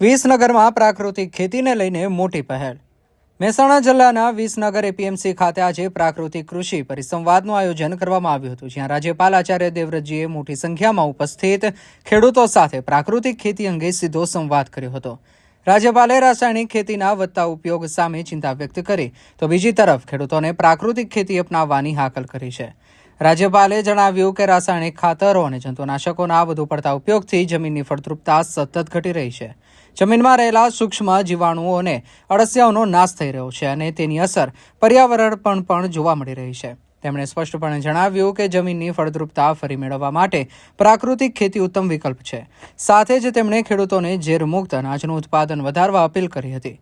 વિસનગરમાં પ્રાકૃતિક ખેતીને લઈને મોટી પહેલ। મહેસાણા જિલ્લાના વિસનગર એપીએમસી ખાતે આજે પ્રાકૃતિક કૃષિ પરિસંવાદનું આયોજન કરવામાં આવ્યું હતું, જ્યાં રાજ્યપાલ આચાર્ય દેવવ્રતજીએ મોટી સંખ્યામાં ઉપસ્થિત ખેડૂતો સાથે પ્રાકૃતિક ખેતી અંગે સીધો સંવાદ કર્યો હતો। રાજ્યપાલે રાસાયણિક ખેતીના વધતા ઉપયોગ સામે ચિંતા વ્યક્ત કરી તો બીજી તરફ ખેડૂતોને પ્રાકૃતિક ખેતી અપનાવવાની હાકલ કરી છે। રાજ્યપાલે જણાવ્યું કે રાસાયણિક ખાતરો અને જંતુનાશકોના વધુ પડતા ઉપયોગથી જમીનની ફળદ્રુપતા સતત ઘટી રહી છે। જમીનમાં રહેલા સૂક્ષ્મ જીવાણુઓ અને અળસિયાઓનો નાશ થઈ રહ્યો છે અને તેની અસર પર્યાવરણ પર પણ જોવા મળી રહી છે। તેમણે સ્પષ્ટપણે જણાવ્યું કે જમીનની ફળદ્રુપતા ફરી મેળવવા માટે પ્રાકૃતિક ખેતી ઉત્તમ વિકલ્પ છે। સાથે જ તેમણે ખેડૂતોને ઝેરમુક્ત અનાજનું ઉત્પાદન વધારવા અપીલ કરી હતી।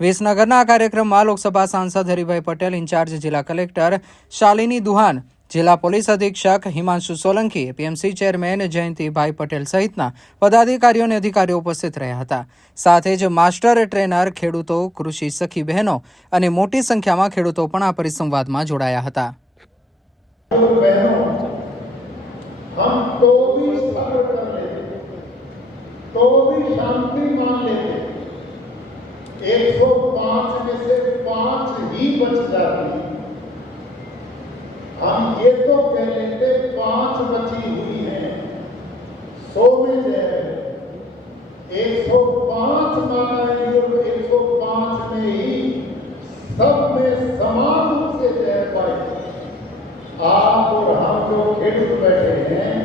વિસનગરના આ કાર્યક્રમમાં લોકસભા સાંસદ હરિભાઈ પટેલ, ઇન્ચાર્જ જિલ્લા કલેક્ટર શાલિની દુહાન, जिला पोलीस अधीक्षक हिमांशु सोलंकी, एपीएमसी चेरमेन जयंतीभाई पटेल सहितना पदाधिकारीओ ने अधिकारीओ उपस्थित रह्या हता। साथे ज मास्टर ट्रेनर, खेडूतो, कृषि सखी बहनों अने मोटी संख्यामां खेडूतो पण आ परिसंवादमां जोडाया हता। हम तो भी सब्र कर लेते, तो भी शांति मान लेते, 105 में से 5 ही बच जाती। हम ये तो कह लेते 5 बची हुई हैं, 100 में से 105 माना, 105 में ही सब में समान रूप से जय पाए। आप और हम जो खेडूत बैठे हैं,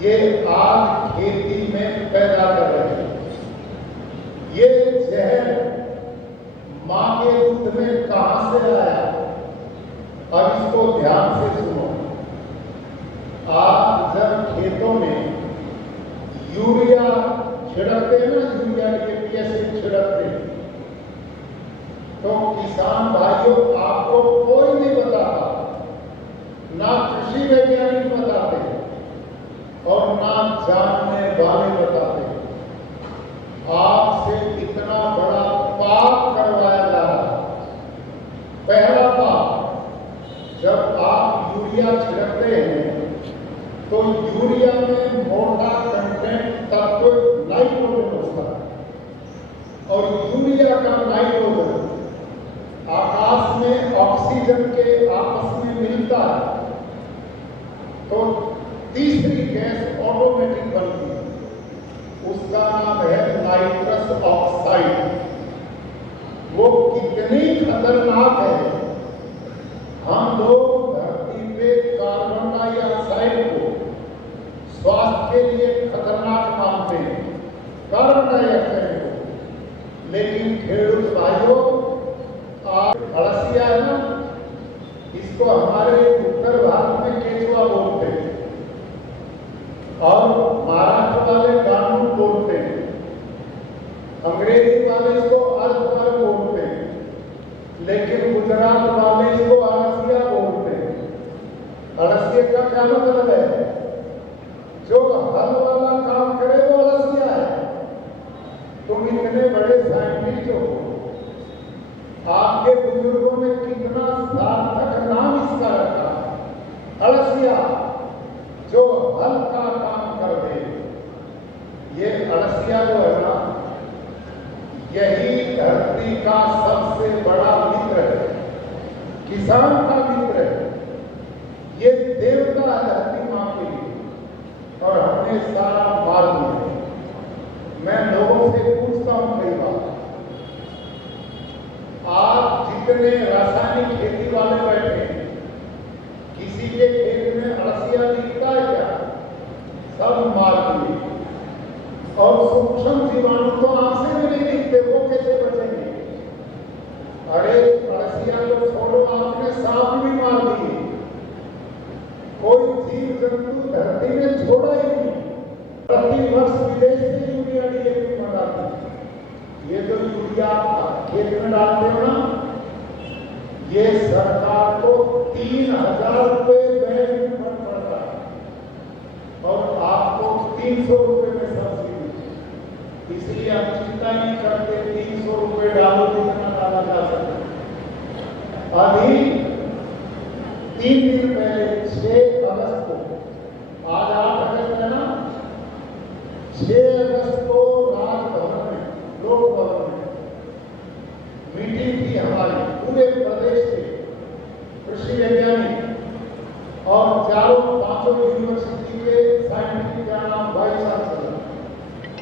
ये आज खेती में पैदा कर रहे हैं। ये जहर मां के दूध में कहां से आया? अब इसको ध्यान से सुनो। आप जब खेतों में यूरिया छिड़कते हैं ना, यूरिया DAP छिड़कते हैं, तो किसान भाइयों आपको कोई नहीं बताता, ना कृषि वैज्ञानिक बताते और ना जानने वाले बताते। आपसे इतना बड़ा पाप करवाया जा रहा है। पहला पाप, जब आप यूरिया छिड़कते हैं तो यूरिया में मोटा कंटेंट तत्व नाइट्रोजन होता है, और यूरिया का नाइट्रोजन आकाश में ऑक्सीजन के आपस में मिलता है तो तीसरी गैस ऑटोमेटिक बनती है, उसका नाम है नाइट्रस ऑक्साइड। वो कितनी खतरनाक है। हम लोग धरती पे कार्बन डाइऑक्साइड को स्वास्थ्य के लिए खतरनाक मानते हैं, कार्बन डाइऑक्साइड को, लेकिन खेडूत भाइयों, अड़सिया है ना, इसको हमारे उत्तर भारत में केचुआ बोलते हैं और महाराष्ट्र वाले गांडू बोलते हैं, अंग्रेजी वाले इसको अल्पवर बोलते हैं, लेकिन गुजरात वाले इसको अड़सिया बोलते हैं। अड़सिया का क्या मतलब है? जो हल वाला काम करे वो अड़सिया है। तुम इतने बड़े साइंटिस्ट हो, आपके बुजुर्गों ने कितना सार्थक नाम इसका रखा, अड़सिया, जो हल का काम कर दे। ये अड़सिया जो है ना, यही धरती का सबसे बड़ा मित्र है, किसान का मित्र है। ये देवता है धरती मां के लिए, और हमने सारा मार दिया। मैं लोगों से पूछता हूं कई बार, आप जितने रासायनिक खेती वाले बैठे हैं, किसी के खेत में अड़सिया दिखता है क्या? सब मार दिए। और सूक्ष्म जीवाणु तो आंख से भी नहीं दिखते, वो कैसे बचेंगे? अरे अड़सिया को छोड़ो, आपने सांप भी मार दिए। कोई जीव जंतु धरती में छोड़ा ही नहीं। प्रतिवर्ष विदेश से यूरिया DAP मंगाते। ये जो यूरिया खेत में डालते हो ना, ये सरकार को 3000 रुपये बैग में पड़ता है और आपको 300 रुपये में सब्सिडी। इसलिए हम चिंता नहीं करते, 300 रुपये डालो जितना डाला जा सकता। अभी 3 दिन पहले 6 अगस्त को, आज 8 अगस्त है ना, 6 अगस्त को राजभवन में लोक भवन में मीटिंग थी हमारी पूरे प्रदेश के कृषि वैज्ञानिक और पांचों यूनिवर्सिटी के साइंटिफिक नाम वाइस चांसलर,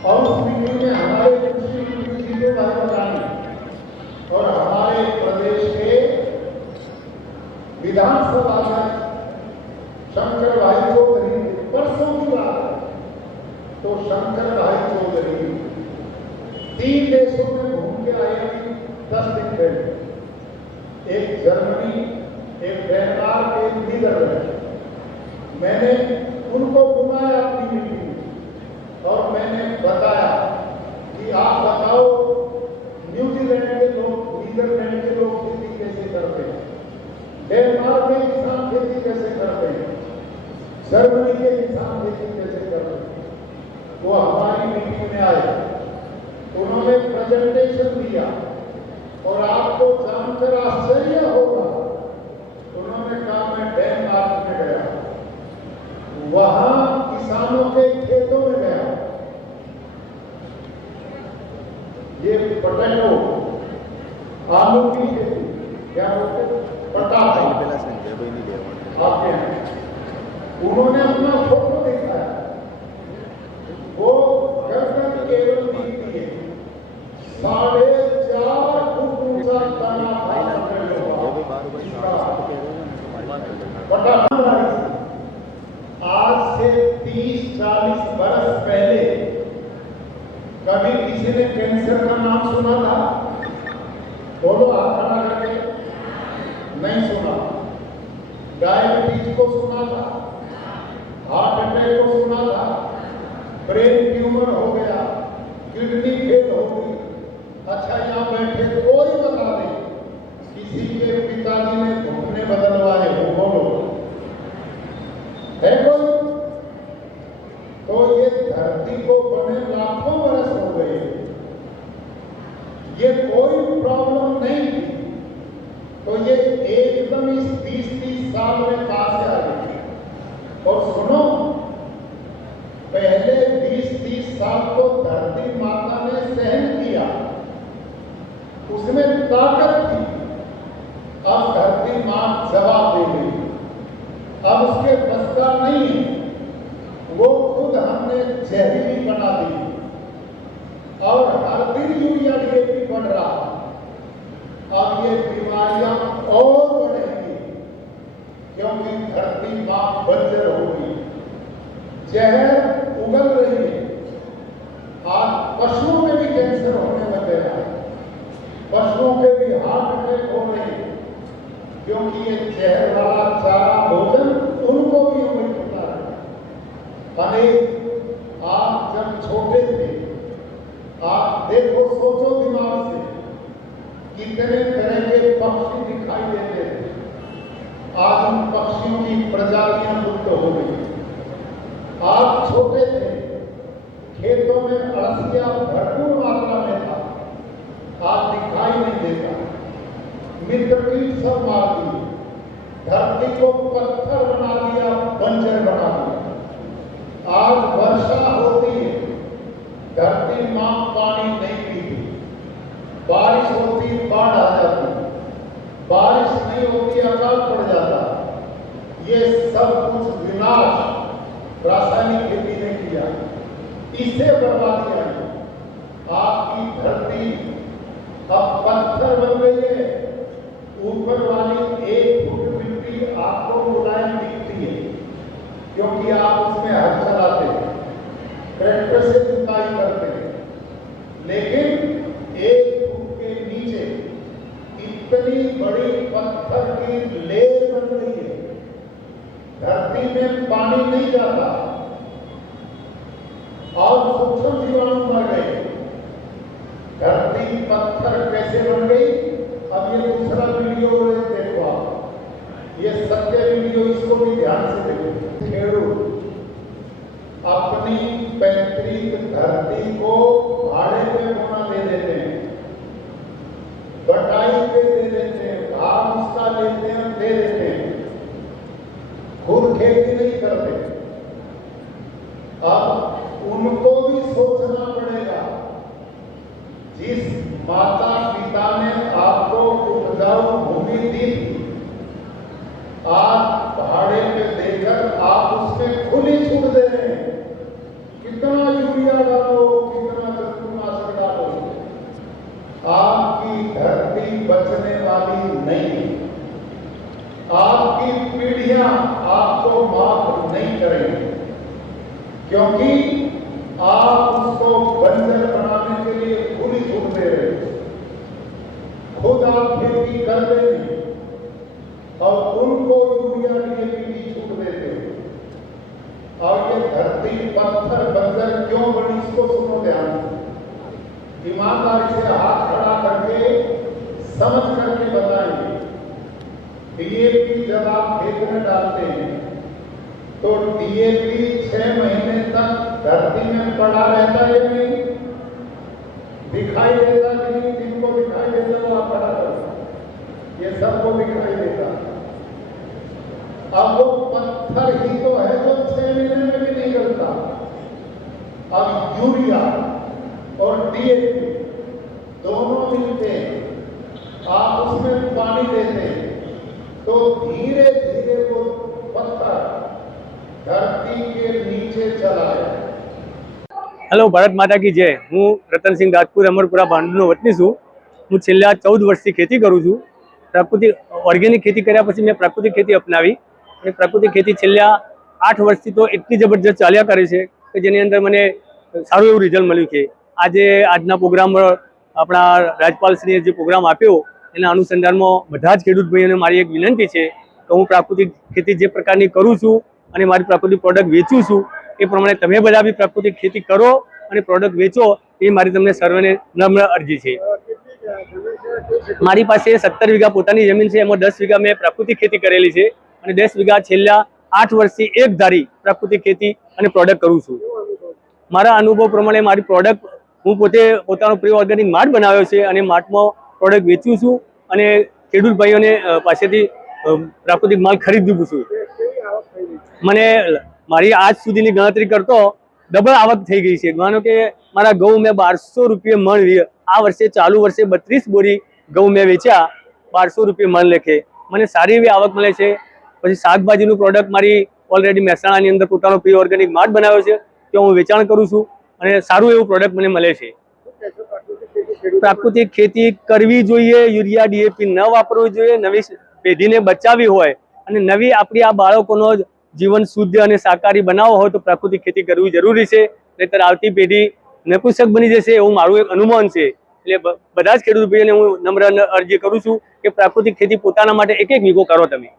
और उस मीटिंग में हमारे कृषि मंत्री जी भाई बतानी और हमारे प्रदेश के विधानसभा अध्यक्ष शंकर भाई चौधरी, परसों की बात है, तो शंकर भाई चौधरी 3 देशों में घूम के आए थे 10 दिन पहले, एक जर्मनी, एक डेनमार्क, एक नीदरलैंड। मैंने उनको बुलाया अपनी मीटिंग में और मैंने बताया कि आप बताओ न्यूजीलैंड के लोग, नीदरलैंड के लोग खेती कैसे करते हैं, डेनमार्क में किसान खेती कैसे करते हैं, जर्मनी के किसान खेती कैसे करते हैं। वो हमारी मीटिंग में आए, उन्होंने प्रेजेंटेशन दिया और आपको जानकर आश्चर्य होगा, उन्होंने कहा मैं डेनमार्क में गया, वहां किसानों के खेतों में गया, ये पोटैटो आलू की खेती, क्या बोलते पटाखा आपके यहाँ, उन्होंने अपना फोटो दिखाया, वो गर्दन केवल दिखती है, 4.5 फुट ऊंचा तना पटाखा। आज से 30-40 वर्ष पहले कभी किसी ने कैंसर का नाम सुना था? बोलो हाथ खड़ा करके, नहीं सुना। डायबिटीज को सुना था, हार्ट अटैक को सुना था, ब्रेन ट्यूमर हो गया, किडनी फेल हो गई। अच्छा यहां बैठे कोई बता दे किसी के पिताजी ने घुटने बदलवाए हो, बोलो है कोई? तो ये धरती को बने लाखों वर्ष हो गए, ये कोई प्रॉब्लम नहीं थी, तो ये एकदम इस 20-30 साल में कहां से आ गई? और सुनो, पहले 20-30 साल को धरती माता ने सहन किया, उसमें ताकत थी। अब धरती मां जवाब दे गई, अब उसके बस का नहीं है, वो खुद हमने जहरीली बना दी और हर दिन यूरिया डीएपी बढ़ रहा। अब ये बीमारियां और बढ़ेंगी क्योंकि धरती मां बंजर हो गई, जहर उगल रही है। आज पशुओं में भी कैंसर होने लग गया है, पशुओं के भी हार्ट अटैक हो रहे हैं क्योंकि ये जहर वाला चारा भोजन उनको भी हमें पता है। अनेक आप जब छोटे थे, आप देखो, सोचो दिमाग से, कितने तरह के पक्षी दिखाई देते थे। आज उन पक्षियों की प्रजातियां लुप्त हो गई। आप छोटे थे, खेतों में अड़सिया भरपूर मात्रा में था, आज दिखाई नहीं देता। मित्र कीट सब मार दी, धरती को पत्थर बना दिया, बंजर बना दिया। आज वर्षा होती है, धरती मां पानी नहीं पीती, बारिश होती बाढ़ आ जाती, बारिश नहीं होती अकाल पड़ जाता। ये सब कुछ विनाश रासायनिक खेती ने किया, इससे बर्बादी आई। आपकी धरती अब पत्थर बन गई है, ऊपर वाली 1 फुट मिट्टी आपको मुलायम दिखती है क्योंकि आप उसमें हल चलाते हैं, ट्रैक्टर से जुताई करते हैं, लेकिन 1 फुट के नीचे इतनी बड़ी पत्थर की लेयर बन गई है, धरती में पानी नहीं जाता और सूक्ष्म जीवाणु मर गए। धरती पत्थर कैसे बन गई? अब ये दूसरा वीडियो देखो आप, ये सत्य वीडियो, इसको भी ध्यान से देखो। खेडूत अपनी पैतृक धरती को भाड़े पे बोना दे देते हैं, बटाई पे दे देते हैं, घास उसका लेते हैं, दे देते हैं, खुद खेती नहीं करते। अब उनको भी सोचना पड़ेगा, आप उसमें खुली छूट दे रहे हैं, कितना यूरिया डालो, कितना जंतुनाशक डालो, आपकी धरती बचने वाली नहीं है। आपकी पीढ़ियां आपको माफ नहीं करेंगी, क्योंकि आप उसको बंजर बनाने के लिए खुली छूट दे रहे हैं। खुद आप खेती कर रहे हैं और उनको यूरिया डीएपी की छूट देते हैं। और ये धरती पत्थर बंजर क्यों बनी, इसको सुनो ध्यान से, ईमानदारी से हाथ खड़ा करके समझ करके बताएंगे। डीएपी जब आप खेत में डालते हैं तो डीएपी 6 महीने तक धरती में पड़ा रहता है, नहीं दिखाई देता कि नहीं? जिनको दिखाई देता वो आप पढ़ा करो, ये सबको दिखाई देता। अब वो पत्थर ही तो है जो 6 महीने में भी नहीं गलता। अब यूरिया और डीएपी दोनों मिलते हैं, आप उसमें पानी देते हैं तो धीरे धीरे वो पत्थर धरती के नीचे चला जाए। हेलो, भारत माता की जय। हूँ रतनसिंह રાજપૂત અમરપુરા ભાંડુનો વતની છું। હું છેલ્લા 14 વર્ષથી ખેતી કરું છું। પ્રાકૃતિક ઓર્ગેનિક ખેતી કર્યા પછી મેં પ્રાકૃતિક ખેતી અપનાવી અને પ્રાકૃતિક ખેતી છેલ્લા 8 વર્ષથી તો એટલી જબરજસ્ત ચાલ્યા કરે છે કે જેની અંદર મને સારું એવું રિઝલ્ટ મળ્યું છે। આજના પ્રોગ્રામ આપણા રાજપાલશ્રીએ જે પ્રોગ્રામ આપ્યો એના અનુસંધાનમાં બધા જ ખેડૂત ભાઈઓને મારી એક વિનંતી છે કે હું પ્રાકૃતિક ખેતી જે પ્રકારની કરું છું અને મારી પ્રાકૃતિક પ્રોડક્ટ વેચું છું એ પ્રમાણે તમે બધા બી પ્રાકૃતિક ખેતી કરો અને પ્રોડક્ટ વેચો, એ મારી તમને સર્વેને નમ્ર અરજી છે। મારી પાસે 17 વીઘા પોતાની જમીન છે, એમાં 10 વીઘા મેં પ્રાકૃતિક ખેતી કરેલી છે અને 10 વીઘા છેલ્લા 8 વર્ષથી એક ધારી પ્રાકૃતિક ખેતી અને પ્રોડક્ટ કરું છું। મારા અનુભવ પ્રમાણે મારી પ્રોડક્ટ હું પોતે પોતાનો પ્રી ઓર્ગેનિક માર્ટ બનાવ્યો છે અને માર્ટમાં પ્રોડક્ટ વેચું છું અને ખેડૂત ભાઈઓને પાસેથી પ્રાકૃતિક માલ ખરીદું છું। મને મારી આજ સુધીની ગણતરી કરતો ડબલ આવક થઈ ગઈ છે। માનો કે મારા ઘઉં મેં 1200 રૂપિયા મણ, આ વર્ષે ચાલુ વર્ષે 32 બોરી ઘઉં મેં વેચ્યા 1200 રૂપિયા મણ લેખે, મને સારી એવી આવક મળે છે। પછી શાકભાજીનું પ્રોડક્ટ મારી ઓલરેડી મહેસાણાની અંદર પોતાનો પ્રી ઓર્ગેનિક માર્ટ બનાવ્યો છે, ત્યાં હું વેચાણ કરું છું અને સારું એવું પ્રોડક્ટ મને મળે છે। પ્રાકૃતિક ખેતી કરવી જોઈએ, યુરિયા ડીએપી ન વાપરવું જોઈએ, નવી પેઢીને બચાવવી હોય અને નવી આપણી આ બાળકોનો જીવન શુદ્ધ અને શાકાહારી બનાવવો હોય તો પ્રાકૃતિક ખેતી કરવી જરૂરી છે, નહીતર આવતી પેઢી નપુંસક બની જશે એવું મારું એક અનુમાન છે। એટલે બધા જ ખેડૂત ભાઈઓને હું નમ્ર અરજી કરું છું કે પ્રાકૃતિક ખેતી પોતાના માટે એક વીઘો કરો તમે।